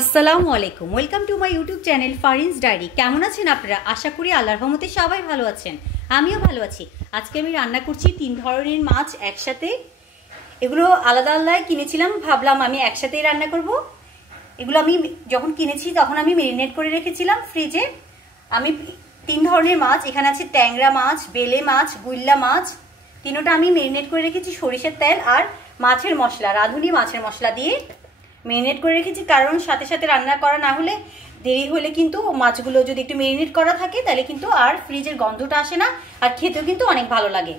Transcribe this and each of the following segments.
আসসালামু আলাইকুম, welcome to my YouTube channel Farin's diary. কেমন আছেন আপনারা? আশা করি আল্লাহর রহমতে সবাই ভালো আছেন, আমিও ভালো আছি। আজকে আমি রান্না করছি 3 ধরনের মাছ একসাথে। এগুলো আলাদা আলাদাই কিনেছিলাম, ভাবলাম আমি একসাথেই রান্না করব। এগুলো আমি যখন কিনেছি তখন আমি মেরিনেট করে রেখেছিলাম ফ্রিজে। আমি 3 ধরনের মাছ, এখানে আছে ট্যাংরা মাছ, বেলে মাছ, গুইল্লা মাছ। তিনোটা আমি মেরিনেট করে রেখেছি সরিষার তেল আর মাছের মশলা, রাঁধুনি মাছের মশলা দিয়ে মেরিনেট করে রেখেছি। কারণ সাথে সাথে রান্না করা না হলে, দেরি হলে কিন্তু মাছগুলো যদি একটু মেরিনেট করা থাকে তাহলে কিন্তু আর ফ্রিজের গন্ধটা আসে না, আর খেতেও কিন্তু অনেক ভালো লাগে।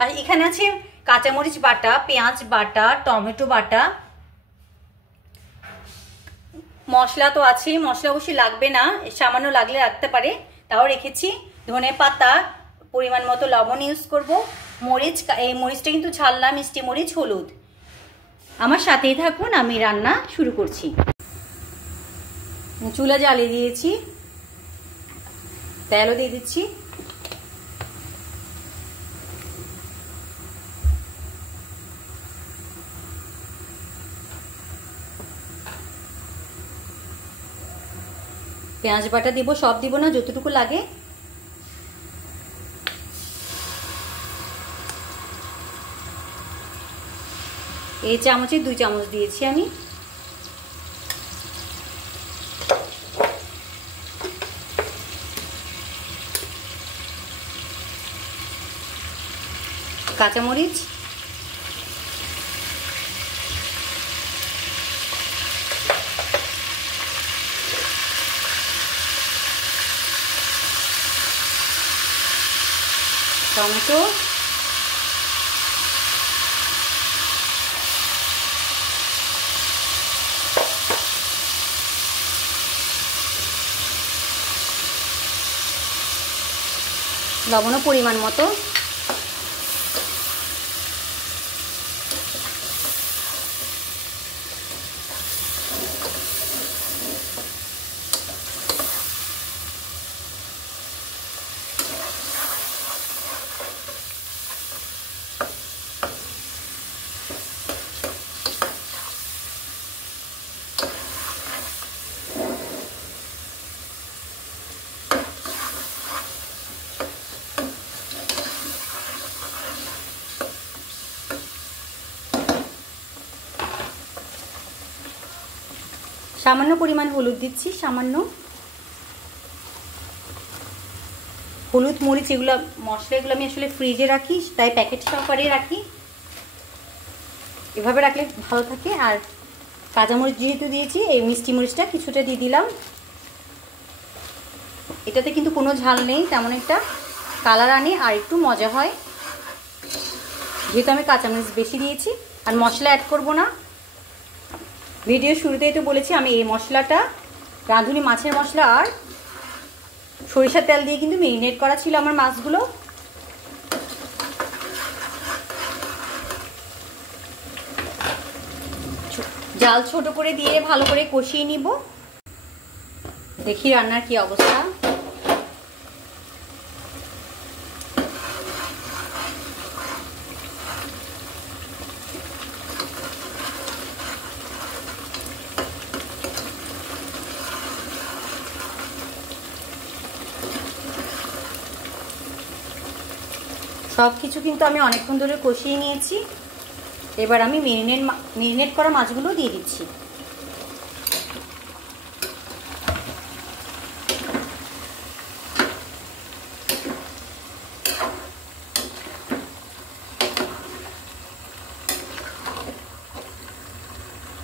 আর এখানে আছে কাঁচামরিচ বাটা, পেঁয়াজ বাটা, টমেটো বাটা, মশলা তো আছে। মশলা অবশ্যই লাগবে না, সামান্য লাগলে রাখতে পারে, তাও রেখেছি। ধনে পাতা, পরিমাণ মতো লবণ ইউজ করব। মরিচ, এই মরিচটা কিন্তু ঝাল না, মিষ্টি মরিচ, হলুদ। আমার সাথেই থাকুন, আমি রান্না শুরু করছি। চুলা জ্বালিয়ে দিয়েছি, তেলও দিয়ে দিচ্ছি। পেঁয়াজ বাটা দিব, সব দিব না, যতটুকু লাগে। এই চামচে 2 চামচ দিয়েছি আমি। কাঁচামরিচ, টমেটো, লবণও পরিমাণ মতো। সামান্য পরিমাণ হলুদ দিচ্ছি, সামান্য হলুদ, মরিচ, এগুলো মশলা এগুলো আমি আসলে ফ্রিজে রাখি, তাই প্যাকেট সহকারে রাখি। এভাবে রাখলে ভালো থাকে। আর কাঁচামরিচ যেহেতু দিয়েছি, এই মিষ্টি মরিচটা কিছুটা দিয়ে দিলাম। এটাতে কিন্তু কোনো ঝাল নেই, তেমন একটা কালার আনে আর একটু মজা হয়, যেহেতু আমি কাঁচামরিচ বেশি দিয়েছি। আর মশলা অ্যাড করব না। ভিডিও শুরুতেই তো বলেছি আমি এই মশলাটা রাঁধুনি মাছের মশলা আর সরিষার তেল দিয়ে কিন্তু মেরিনেট করা ছিল আমার মাছগুলো। জাল ছোট করে দিয়ে ভালো করে কষিয়ে নিব। দেখি রান্নার কি অবস্থা। সব কিছু কিন্তু আমি অনেকক্ষণ ধরে কষিয়ে নিয়েছি। এবার আমি মেরিনেট করা মাছগুলো দিয়ে দিচ্ছি।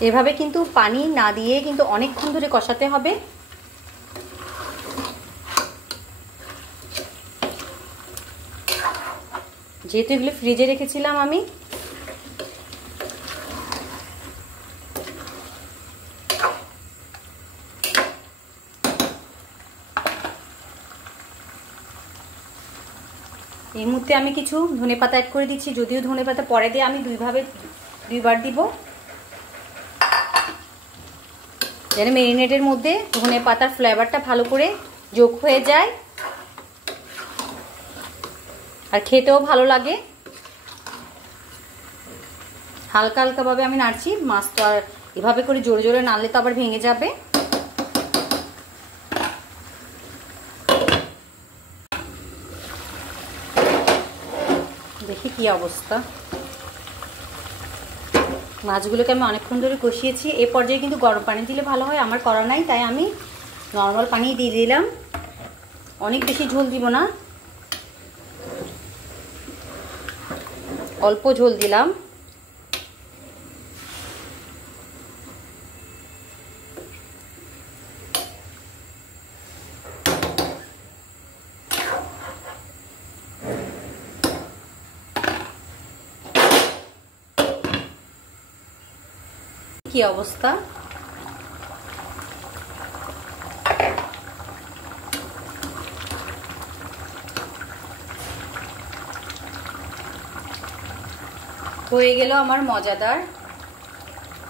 এভাবে কিন্তু পানি না দিয়ে কিন্তু অনেকক্ষণ ধরে কষাতে হবে। যেহেতু এগুলো ফ্রিজে রেখেছিলাম আমি, এই মুহূর্তে আমি কিছু ধনেপাতা অ্যাড করে দিচ্ছি। যদিও ধনেপাতা পরে দিয়ে আমি দুইবার দিব, যেন মেরিনেটের মধ্যে ধনেপাতার ফ্লেভারটা ভালো করে যোগ হয়ে যায় আর খেতেও ভালো লাগে। হালকা হালকা ভাবে আমি নাড়ছি। মাছ তো আর এভাবে করে জোরে জোরে নাড়লে তো আবার ভেঙে যাবে। দেখি কি অবস্থা। মাছগুলোকে আমি অনেকক্ষণ ধরে কষিয়েছি। এ পর্যায়ে কিন্তু গরম পানি দিলে ভালো হয়, আমার করা নাই, তাই আমি নর্মাল পানি দিয়ে দিলাম। অনেক বেশি ঝোল দিব না, অল্প ঝোল দিলাম। কি অবস্থা। হয়ে গেল আমার মজাদার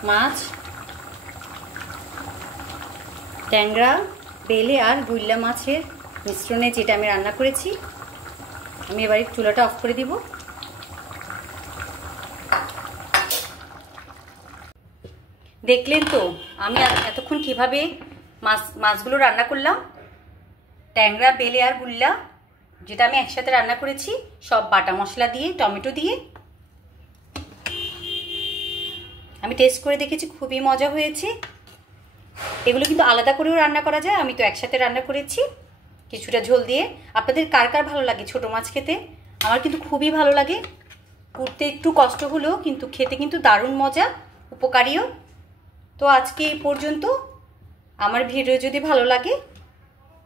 মাছ, ট্যাংরা, বেলে আর গুইল্লা মাছের মিশ্রণে যেটা আমি রান্না করেছি। আমি এবারে চুলাটা অফ করে দিব। দেখলেন তো আমি এতক্ষণ কিভাবে মাছগুলো রান্না করলাম। ট্যাংরা, বেলে আর গুল্লা যেটা আমি একসাথে রান্না করেছি, সব বাটা মশলা দিয়ে, টমেটো দিয়ে। আমি টেস্ট করে দেখেছি, খুবই মজা হয়েছে। এগুলো কিন্তু আলাদা করেও রান্না করা যায়, আমি তো একসাথে রান্না করেছি কিছুটা ঝোল দিয়ে। আপনাদের কার কার ভালো লাগে ছোট মাছ খেতে? আমার কিন্তু খুবই ভালো লাগে। করতে একটু কষ্ট হলেও কিন্তু খেতে কিন্তু দারুণ মজা, উপকারীও। তো আজকে এই পর্যন্ত। আমার ভিডিও যদি ভালো লাগে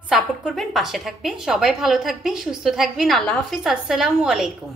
সাপোর্ট করবেন, পাশে থাকবেন। সবাই ভালো থাকবেন, সুস্থ থাকবেন। আল্লাহ হাফিজ, আসসালামু আলাইকুম।